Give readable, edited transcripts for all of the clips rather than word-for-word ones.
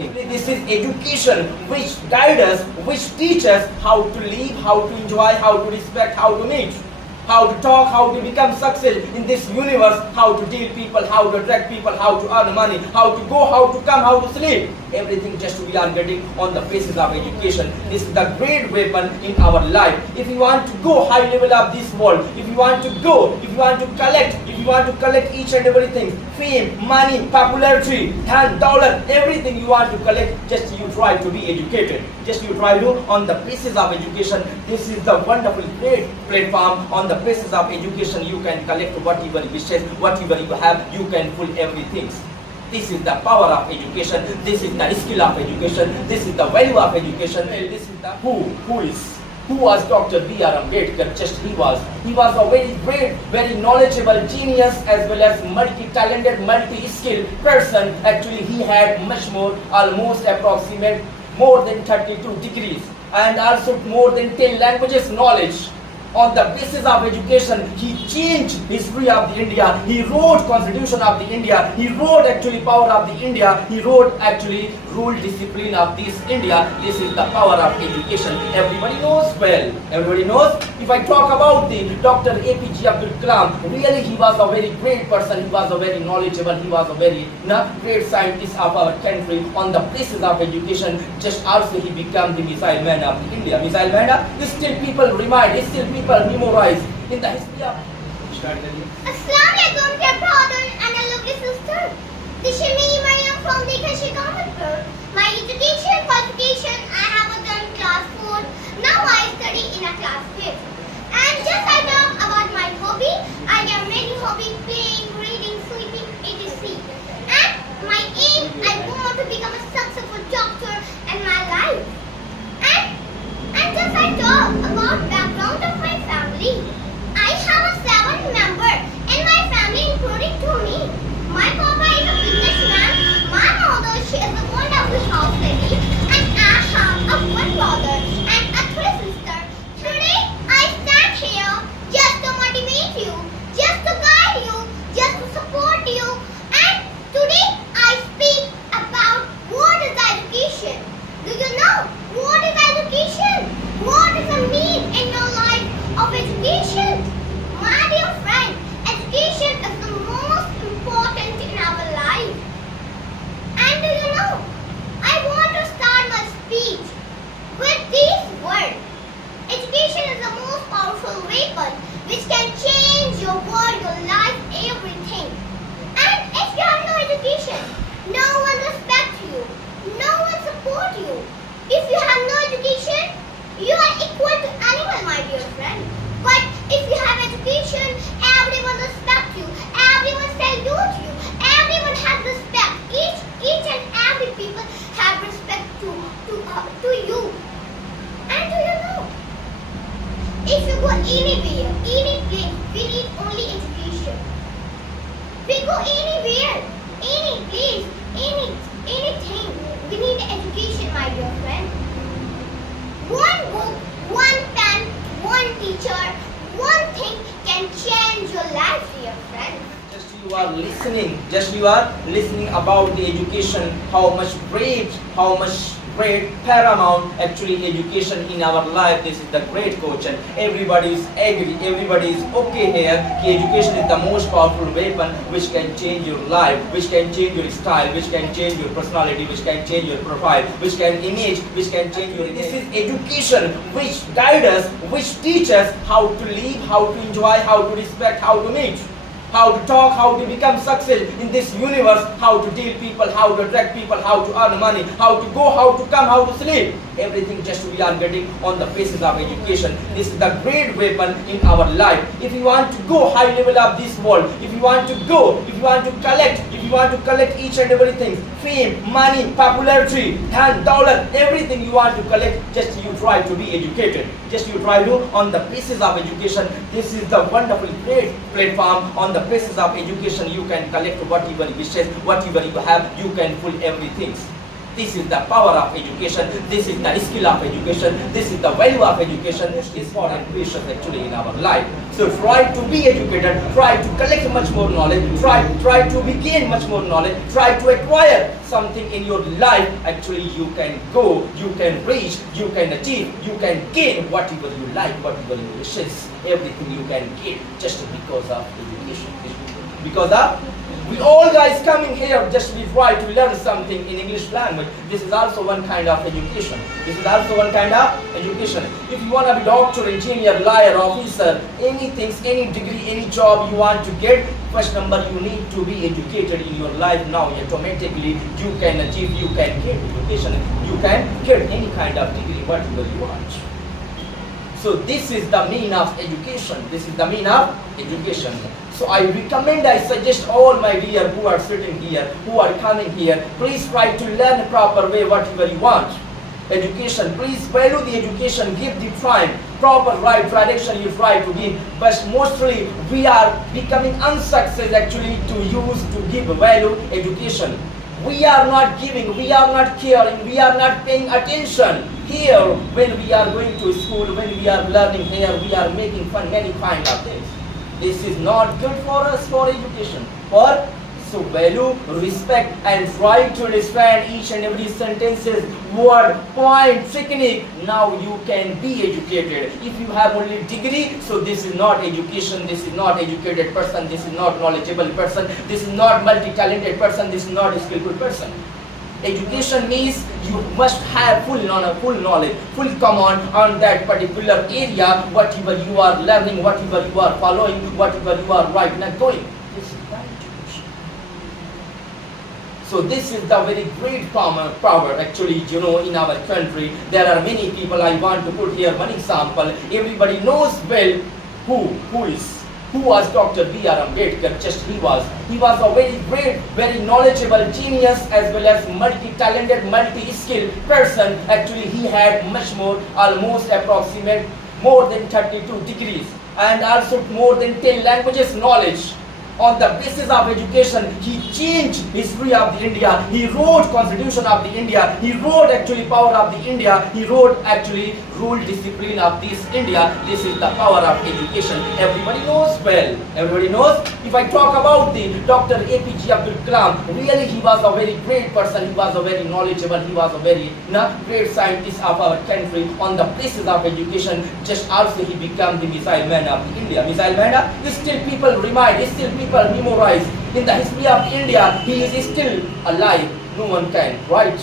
This is education which guides us, which teaches us how to live, how to enjoy, how to respect, how to meet, how to talk, how to become success in this universe, how to deal people, how to attract people, how to earn money, how to go, how to come, how to sleep. Everything just we are getting on the basis of education. This is the great weapon in our life. If you want to go high level of this world, if you want to go, if you want to collect each and everything, fame, money, popularity, and dollar, everything you want to collect, just you try to be educated. Just you try to on the basis of education. This is the wonderful great platform. On the basis of education, you can collect whatever you wish, whatever you have, you can pull everything. This is the power of education. This is the skill of education. This is the value of education. This is the who was Dr. B.R. Ambedkar. Just he was a very great, very knowledgeable genius as well as multi-talented, multi-skilled person. Actually, he had much more, almost approximate more than 32 degrees and also more than 10 languages knowledge. On the basis of education, he changed history of the India. He wrote Constitution of the India. He wrote actually power of the India. He wrote actually rule discipline of this India. This is the power of education. Everybody knows well. Everybody knows. If I talk about the Dr. APJ Abdul Kalam, really he was a very great person. He was a very knowledgeable. He was a very great scientist of our country. On the basis of education, just also he became the missile man of the India. Missile man, still people remind, still people memorize in the history of. Assalamualaikum, dear brother and a lovely sister. This is me, Mariam from Dikashi Kamatpur. My education qualification, I have done class 4. Now I study in a class 5th. And just I talk about my hobby. I have many hobbies: playing, reading, sleeping, etc. And my aim, I want to become a successful doctor in my life. And just I talk about background of my family. I have a 7 member in my family, including to me. My papa is a businessman. My mother, she is a wonderful house lady, and I have a one brother and a 3 sister. Today I stand here just to motivate you, just to guide you, just to support you. And today I speak about what is education. Do you know what is education? What is the mean in your life of education? My dear friend, education is the most important in our life. And do you know, I want to start my speech with these words. Education is the most powerful weapon which can change your world, your life, everything. And if you have no education, no one respects you, no one supports you. If you have no education, you are equal to anyone, my dear friend. But if you have education, everyone respects you, everyone salutes you, everyone has respect. Each and every people have respect to you. And do you know, if you go anywhere, any place, we need only education. We go anywhere, any place, anything, we need education, my dear friend. One book, one pen, one teacher, one thing can change your life, dear friend. Just you are listening about the education, how much great paramount actually education in our life. This is the great question. Everybody is agree, everybody is okay here. Education is the most powerful weapon which can change your life, which can change your style, which can change your personality, which can change your profile, which can image, which can change your. This is education which guides us, which teaches us how to live, how to enjoy, how to respect, how to meet, how to talk, how to become success in this universe, how to deal people, how to attract people, how to earn money, how to go, how to come, how to sleep. Everything just we are getting on the basis of education. This is the great weapon in our life. If you want to go high level of this world, if you want to go, if you want to collect each and everything, fame, money, popularity, and dollar, everything you want to collect, just you try to be educated. Just you try to on the basis of education. This is the wonderful great platform. On the basis of education, you can collect whatever you wish, whatever you have, you can pull everything. This is the power of education. This is the skill of education. This is the value of education. This is for education actually in our life. So try to be educated. Try to collect much more knowledge. Try to gain much more knowledge. Try to acquire something in your life. Actually, you can go, you can reach, you can achieve, you can gain whatever you like, whatever you wishes. Everything you can get just because of education. Because of we all guys coming here just we try to learn something in English language. This is also one kind of education. This is also one kind of education. If you want to be doctor, engineer, lawyer, officer, anything, any degree, any job you want to get, first number you need to be educated in your life now. Automatically you can achieve, you can get education. You can get any kind of degree, whatever you want. So this is the mean of education. This is the mean of education. So I recommend, I suggest all my dear who are sitting here, who are coming here, please try to learn proper way whatever you want. Education, please value the education, give the time, proper right direction you try to give. But mostly we are becoming unsuccessful actually to give value education. We are not giving, we are not caring, we are not paying attention. Here, when we are going to school, when we are learning here, we are making fun, many kind of things. This is not good for us for education. So value, respect, and try to understand each and every sentences, word, point, technique. Now you can be educated. If you have only degree, so this is not education, this is not educated person, this is not knowledgeable person, this is not multi-talented person, this is not a skillful person. Education means you must have full knowledge, full command on that particular area, whatever you are learning, whatever you are following, whatever you are right now doing. This is the education. So this is the very great power actually, in our country. There are many people, I want to put here one example. Everybody knows well who was Dr. B.R. Ambedkar. Just he was a very great, very knowledgeable genius as well as multi-talented, multi-skilled person. Actually, he had much more, almost approximate more than 32 degrees and also more than 10 languages knowledge. On the basis of education, he changed history of the India. He wrote Constitution of the India. He wrote actually power of the India. He wrote actually rule discipline of this India. This is the power of education. Everybody knows well. Everybody knows. If I talk about the Dr. APJ Abdul Kalam, really he was a very great person. He was a very knowledgeable. He was a very great scientist of our country. On the basis of education, just also he became the missile man of India. Missile man, still people remind, still people memorize. In the history of India, he is still alive. No one can, right?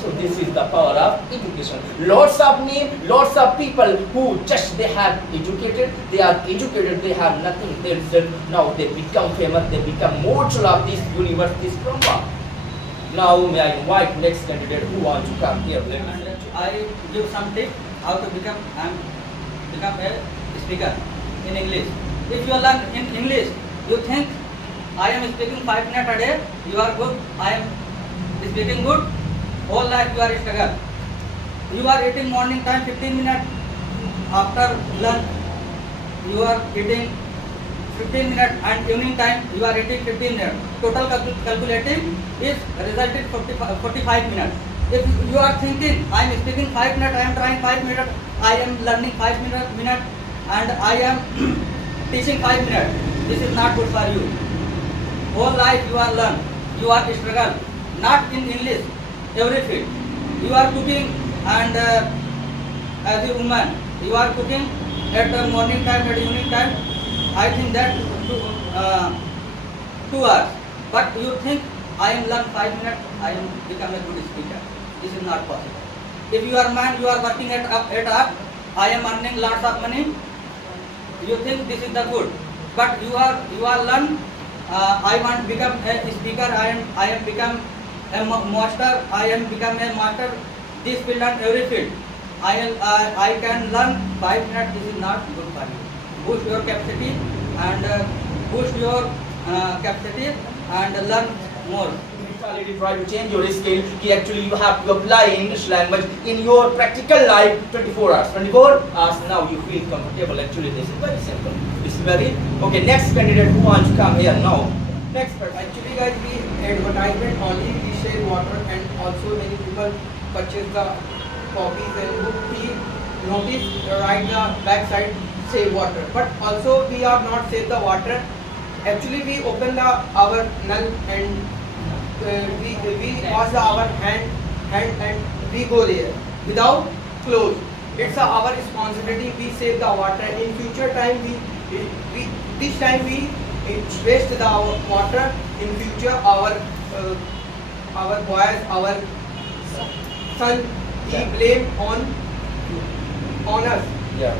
So this is the power of education. Lots of names, lots of people who just they have educated, they are educated, they have nothing themselves. Now they become famous, they become mortal of this universe, this Brahma. Now may I invite next candidate who wants to come here. I give some tip how to become a speaker in English. If you learn in English, you think I am speaking 5 minutes a day, you are good, I am speaking good, whole life you are struggle. You are eating morning time 15 minutes, after lunch you are eating 15 minutes and evening time you are eating 15 minutes. Total calculating is resulted 45 minutes. If you are thinking I am speaking 5 minutes, I am trying 5 minutes, I am learning 5 minutes and I am teaching 5 minutes, this is not good for you. Whole life you are learn, you are struggle, not in English, every field. You are cooking and as a woman, you are cooking at the morning time, at evening time, I think that 2 hours. But you think I am learn 5 minutes, I am become a good speaker. This is not possible. If you are man, you are working at up, I am earning lots of money, you think this is the good. But you are learn, I want to become a speaker, I am become a master, I am become a master, this field and every field. I can learn 5 minutes, this is not good for you. Boost your capacity and learn more. Try to change your skill. Actually, you have to apply English language in your practical life 24 hours. 24 hours now you feel comfortable. Actually, this is very simple. This is very okay. Next candidate who wants to come here now. Next person. Actually, guys, we advertisement only we save water, and also many people purchase the copies and book. He notice right the back side save water, but also we are not save the water. Actually, we open the our null and we wash our hand and we go there without clothes. It's our responsibility. We save the water. In future time, we this time we waste the water. In future, our boys, our son, he blame on us. Yeah.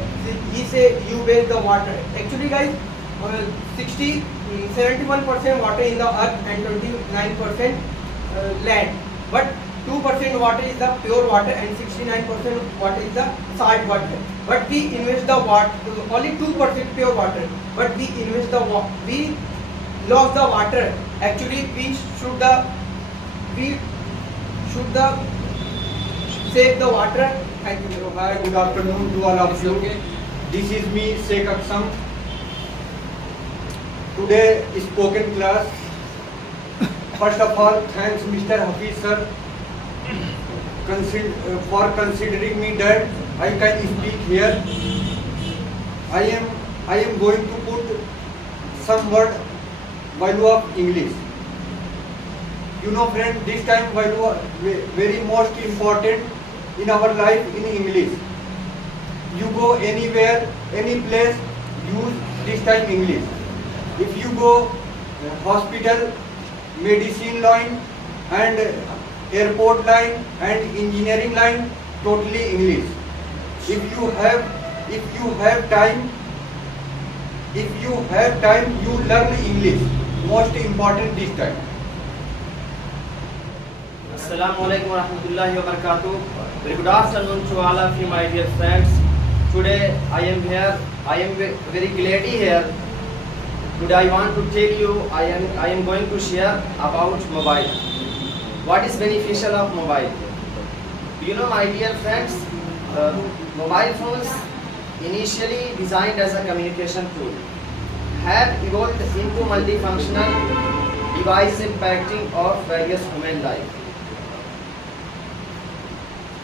He say you waste the water. Actually, guys, 71% water in the earth and 29% land. But 2% water is the pure water and 69% water is the salt water. But we invest the water, only 2% pure water. But we invest the we lost the water. Actually, we should save the water. Thank you. Hi, good afternoon to all of you. This is me, Sheikh Aksam. Today, spoken class. First of all, thanks Mr. Hafiz sir for considering me that I can speak here. I am going to put some word value of English. You know, friend, this time value very most important in our life in English. You go anywhere, any place, use this time English. If you go hospital, medicine line and airport line and engineering line, totally English. If you have time, you learn English. Most important this time. Assalamualaikum warahmatullahi wabarakatuh. Very good afternoon to all of you, my dear friends. Today I am here. I am very glad here. Today I want to tell you, I am going to share about mobile. What is beneficial of mobile? Do you know, my dear friends, mobile phones, initially designed as a communication tool, have evolved into multifunctional device impacting of various human life.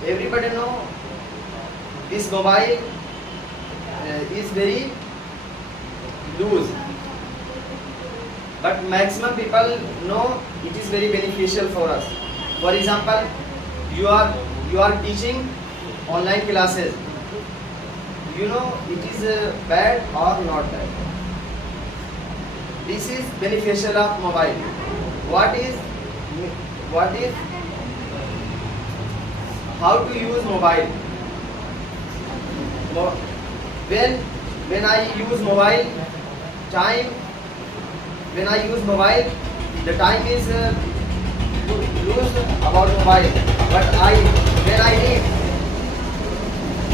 Everybody know this mobile is very loose, but maximum people know it is very beneficial for us. For example, you are teaching online classes. You know it is bad or not bad. This is beneficial of mobile. What is how to use mobile? When I use mobile, the time is lose about mobile. But when I read,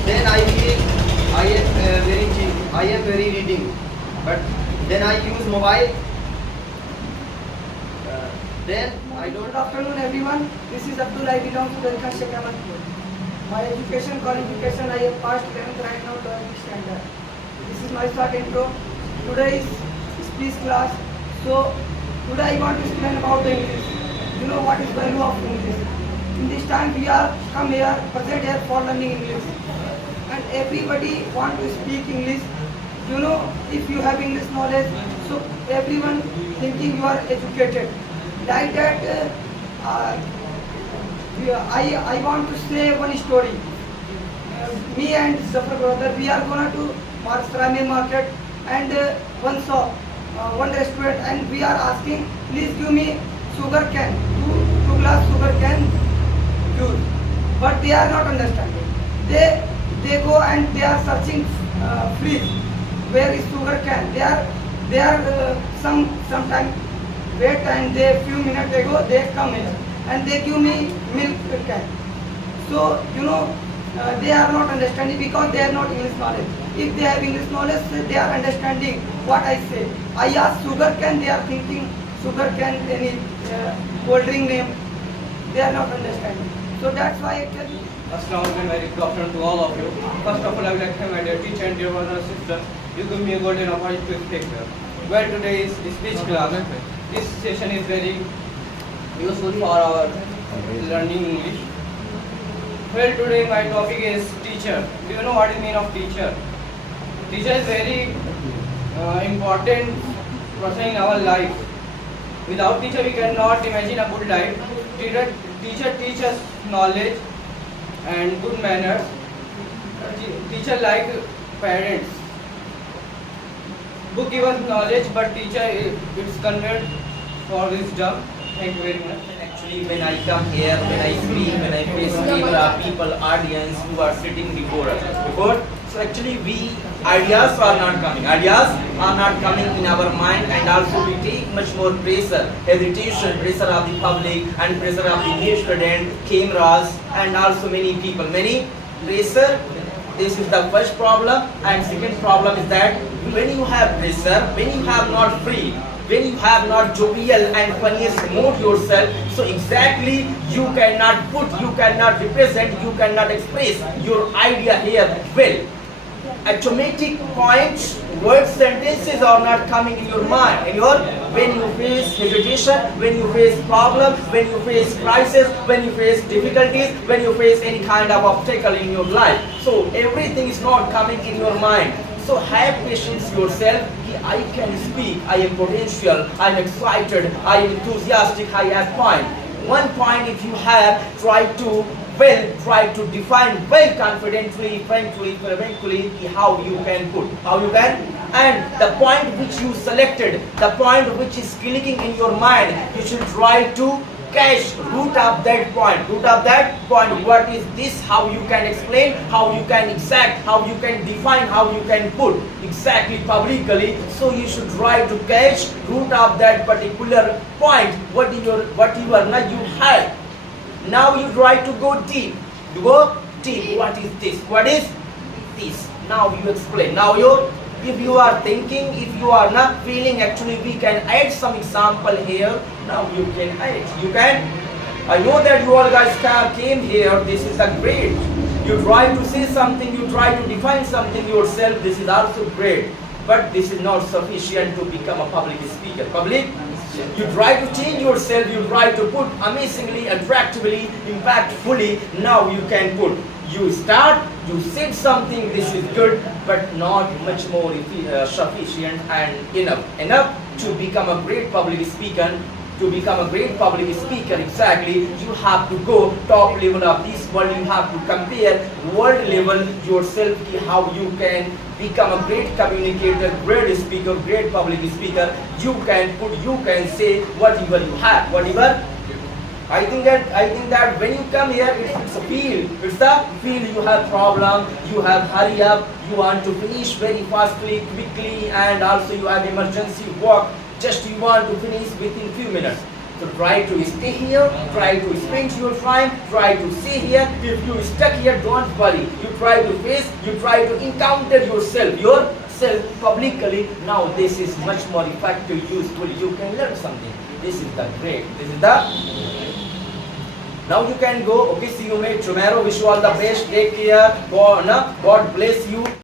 then I feel I am very reading. But then I use mobile, then I don't. Good afternoon, everyone. This is Abdul. I belong to the Sheikh Ahmed School. My education qualification, I have passed 11th right now, 12th standard. This is my short intro. Today is speech class. So today I want to explain about the English. You know what is value of English. In this time we are come here, present here for learning English. And everybody want to speak English. You know, if you have English knowledge, so everyone thinking you are educated. Like that, I want to say one story. Me and Zafar brother, we are gonna to Maharashtra market and one shop, one restaurant, and we are asking, please give me sugar can, two glass sugar can juice. But they are not understanding. They go and they are searching fridge. Where is sugar can? They are sometime wait, and they few minutes ago they come here and they give me milk can. So you know they are not understanding because they are not English knowledge. If they have English knowledge, they are understanding what I say. I ask sugar can, they are thinking sugar can any cold drink name. They are not understanding. So that's why I tell you. Assalamualaikum, very good afternoon to all of you. First of all, I would like to thank my dear teacher and dear brother and sister. You give me a golden opportunity to speak here. Well, today is speech class. This session is very useful for our learning English. Well, today my topic is teacher. Do you know what is mean of teacher? Teacher is very important person in our life. Without teacher, we cannot imagine a good life. Teacher teaches knowledge and good manners. Teacher like parents. Book gives us knowledge, but teacher it's conveyed for wisdom. Thank you very much. Actually, when I come here, when I speak, when I face people, audience who are sitting before us. So actually, ideas are not coming. Ideas are not coming in our mind, and also we take much more pressure, hesitation, pressure of the public, and pressure of the new student, cameras, and also many people. Many pressure. This is the first problem, and second problem is that when you have pressure, when you have not free, when you have not jovial and funniest mood yourself, so exactly you cannot put, you cannot represent, you cannot express your idea here well. Automatic points, word sentences are not coming in your mind. When you face hesitation, when you face problem, when you face crisis, when you face difficulties, when you face any kind of obstacle in your life, so everything is not coming in your mind. So have patience yourself. I can speak, I am potential, I am excited, I am enthusiastic, I have point. One point if you have, try to define well confidently, frankly, how you can put, and the point which you selected, the point which is clicking in your mind, you should try to catch root of that point. What is this? How you can explain? How you can exact? How you can define? How you can put exactly publicly? So you should try to catch root of that particular point. What you have. Now you try to go deep. What is this? What is this? Now you explain. Now if you are thinking, if you are not feeling, actually we can add some example here. Now you can add. I know that you all guys came here. This is a great. You try to say something, you try to define something yourself. This is also great. But this is not sufficient to become a public speaker. You try to change yourself, you try to put amazingly, attractively, impactfully. Now you can put. You start, you said something, this is good, but not much more sufficient and enough to become a great public speaker. To become a great public speaker, exactly, you have to go top level of this world. You have to compare world level yourself, how you can become a great communicator, great speaker, great public speaker. You can say whatever you have, whatever. I think that when you come here, it's a field. It's the field. You have problem, you have hurry up, you want to finish very fastly, quickly, and also you have emergency work. Just you want to finish within few minutes. So try to stay here, try to spend your time, try to stay here. If you stuck here, don't worry. You try to face, you try to encounter yourself publicly. Now this is much more effective, useful. You can learn something. This is the great. Now you can go. Okay, see you mate. Tomorrow, wish you all the best. Take care. God bless you.